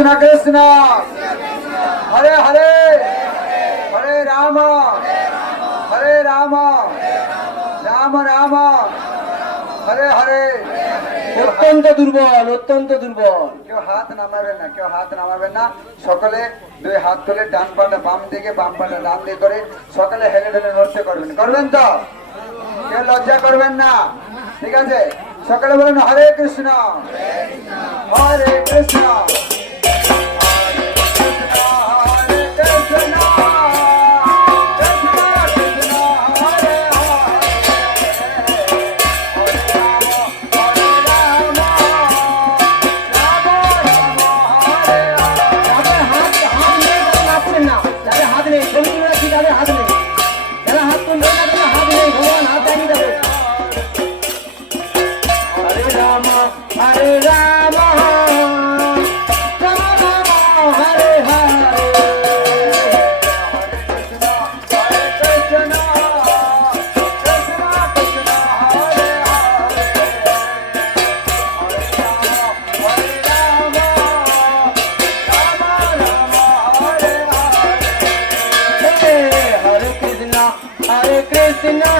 কৃষ্ণ কৃষ্ণ হরে হরে হরে রাম হরে রাম রাম রাম হরে হরে। অত্যন্ত দুর্বল, অত্যন্ত দুর্বল। কেউ হাত নামাবেন না, কেউ হাত নামাবেন না। সকলে দুই হাত তুলে ডান পাটা বাম দিকে, বাম পাটা ডান দিকে করে সকলে হেলে ঢেলে নড়তে করবেন। করবেন তো? কেউ লজ্জা করবেন না, ঠিক আছে? সকলে বলেন হরে কৃষ্ণ হরে Krishna Hare Rama, Rama Rama, Hare Hare. Hare Krishna, Hare Krishna.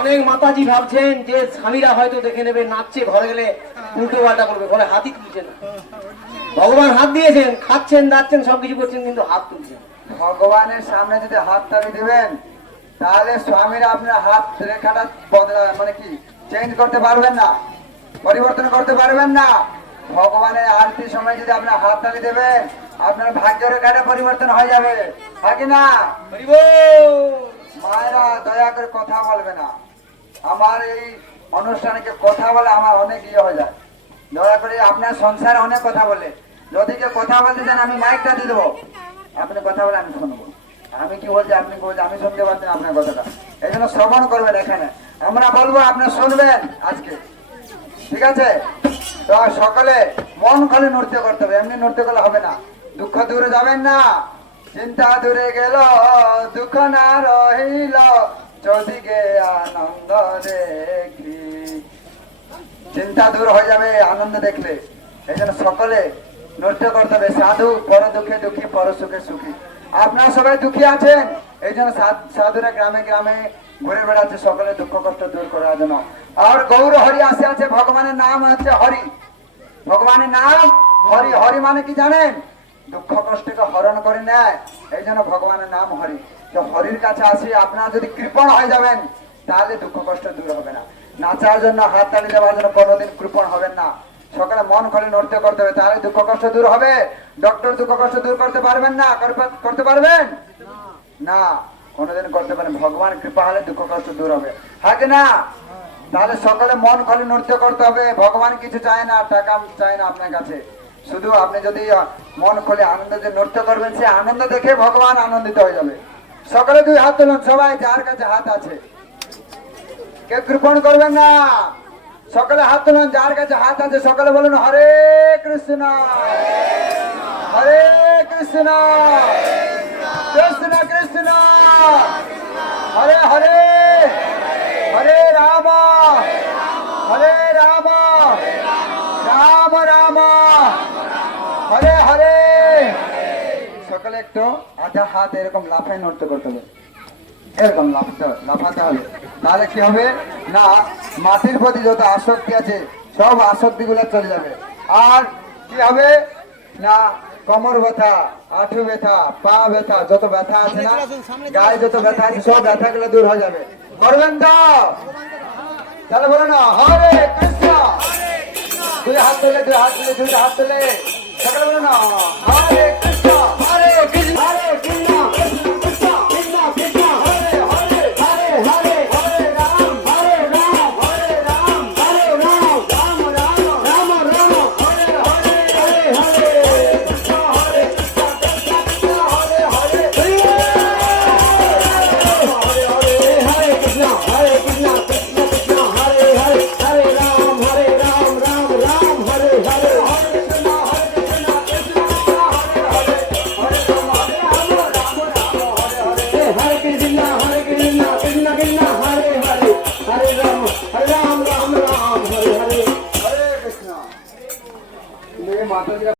অনেক মাতাজি ভাবছেন যে স্বামীরা হয়তো দেখে নেবে নাচছে, ঘরে গেলে উল্টো পাল্টা করবে, ঘরে হাতই তুলছে না। ভগবান হাত দিয়েছেন, খাচ্ছেন দাচ্ছেন সবকিছু করছেন, কিন্তু হাত তুলছেন। ভগবানের সামনে যদি হাত তালি দিবেন তাহলে স্বামীরা আপনার হাত রেখাটা বদলা মানে কি চেঞ্জ করতে পারবেন না, পরিবর্তন করতে পারবেন না। ভগবানের আরতির সময় যদি আপনার হাত তালি দেবেন আপনার ভাগ্য রেখাটা পরিবর্তন হয়ে যাবে, হয় কি না? মায়েরা দয়া করে কথা বলবে না, আমার এই অনুষ্ঠানে কথা বলে আমার অনেক ইয়ে হয়ে যায়। দয়া করে আপনার সংসারে অনেক কথা বলে, যদি কেউ কথা বলতে চান আমি মাইকটা দিয়ে দেবো, আপনি কথা বলে আমি শুনবো। আমি কি বলছি আপনি বলছি আমি শুনতে পাচ্ছি না আপনার কথাটা, এই জন্য শ্রবণ করবেন। এখানে আমরা বলবো আপনি শুনবেন আজকে, ঠিক আছে? তো সকলে মন খালি নৃত্য করতে হবে, এমনি নৃত্য করলে হবে না। দুঃখ দূরে যাবেন না, চিন্তা দূরে গেল, দুঃখ না রহিল, চৌদিকে আনন্দ দেখি। চিন্তা দূর হয়ে যাবে আনন্দ দেখলে, এই জন্য সকলে নৃত্য করতে হবে। সাধু পর দুঃখে দুঃখী, পর সুখে সুখী। আপনারা সবাই দুঃখী আছেন, এই জন্য সাধুরা গ্রামে গ্রামে ঘুরে বেড়াচ্ছে সকলে দুঃখ কষ্ট দূর করার জন্য। আর গৌর হরি আসে আছে, ভগবানের নাম হচ্ছে হরি। ভগবানের নাম হরি। হরি মানে কি জানেন? দুঃখ কষ্টকে হরণ করে নেয়, এই জন্য ভগবানের নাম হরি। তো হরির কাছে আসি আপনারা যদি কৃপণ হয়ে যাবেন তাহলে দুঃখ কষ্ট দূর হবে না। নাচার জন্য হাত তালি দেওয়ার জন্য কোনোদিন কৃপণ হবেন না। সকালে মন খুলে নৃত্য করতে হবে, তাহলে দুঃখ কষ্ট দূর হবে। ডক্টর দুঃখ কষ্ট দূর করতে পারবেন না, করতে পারবেন না, কোনোদিন করতে পারেন। ভগবান কৃপা হলে দুঃখ কষ্ট দূর হবে, হ্যাঁ কি না? তাহলে সকালে মন খুলে নৃত্য করতে হবে। ভগবান কিছু চায় না, টাকা চায় না আপনার কাছে। শুধু আপনি যদি মন খুলে আনন্দ যে নৃত্য করবেন, সে আনন্দ দেখে ভগবান আনন্দিত হয়ে যাবে। সকালে দুই হাত তুলুন সবাই, যার কাছে হাত আছে, কেউ কৃপণ করবেন না। সকালে হাত তুলুন যার কাছে হাত আছে, সকালে বলুন হরে কৃষ্ণ হরে কৃষ্ণ কৃষ্ণ কৃষ্ণ হরে হরে হরে রাম হরে রাম রাম রাম হরে হরে। সকালে একটু আধা হাত এরকম লাফায় নড়তে করতে হবে, এরকম লাফাতে হবে। তাহলে কি হবে না, মাটির প্রতি যত আসক্তি আছে সব আসক্তি গুলো চলে যাবে। আর কি হবে না, কোমর ব্যথা, আঁঠু ব্যথা, পা ব্যথা, যত ব্যথা আছে না, গায়ে যত ব্যথা আছে সব ব্যথা গুলো দূর হয়ে যাবে। করবেন তো? তাহলে বলো না হরে কৃষ্ণ। দুই হাত তুলে, দুই হাত তুলে, দুই হাত তুলে, সকালে বলো কৃষ্ণ হরে কৃষ্ণ হরে কৃষ্ণ কৃষ্ণ কৃষ্ণ কৃষ্ণ হরে হরে হরে হরে হরে রাম হরে রাম হরে রাম হরে রাম রাম রাম রাম রাম হরে হরে হরে হরে কৃষ্ণ হরে কৃষ্ণ কৃষ্ণ কৃষ্ণ হরে হরে হরে হরে কৃষ্ণ কৃষ্ণ কৃষ্ণ হরে হরে হরে রাম রাম রাম হরে হরে হরে কৃষ্ণ কৃষ্ণ কৃষ্ণ হরে হরে হরে রাম হরে কৃষ্ণ কৃষ্ণ কৃষ্ণ হরে হরে হরে রাম রাম রাম হরে হরে হরে কৃষ্ণ। মেয়ে মাতাজিরা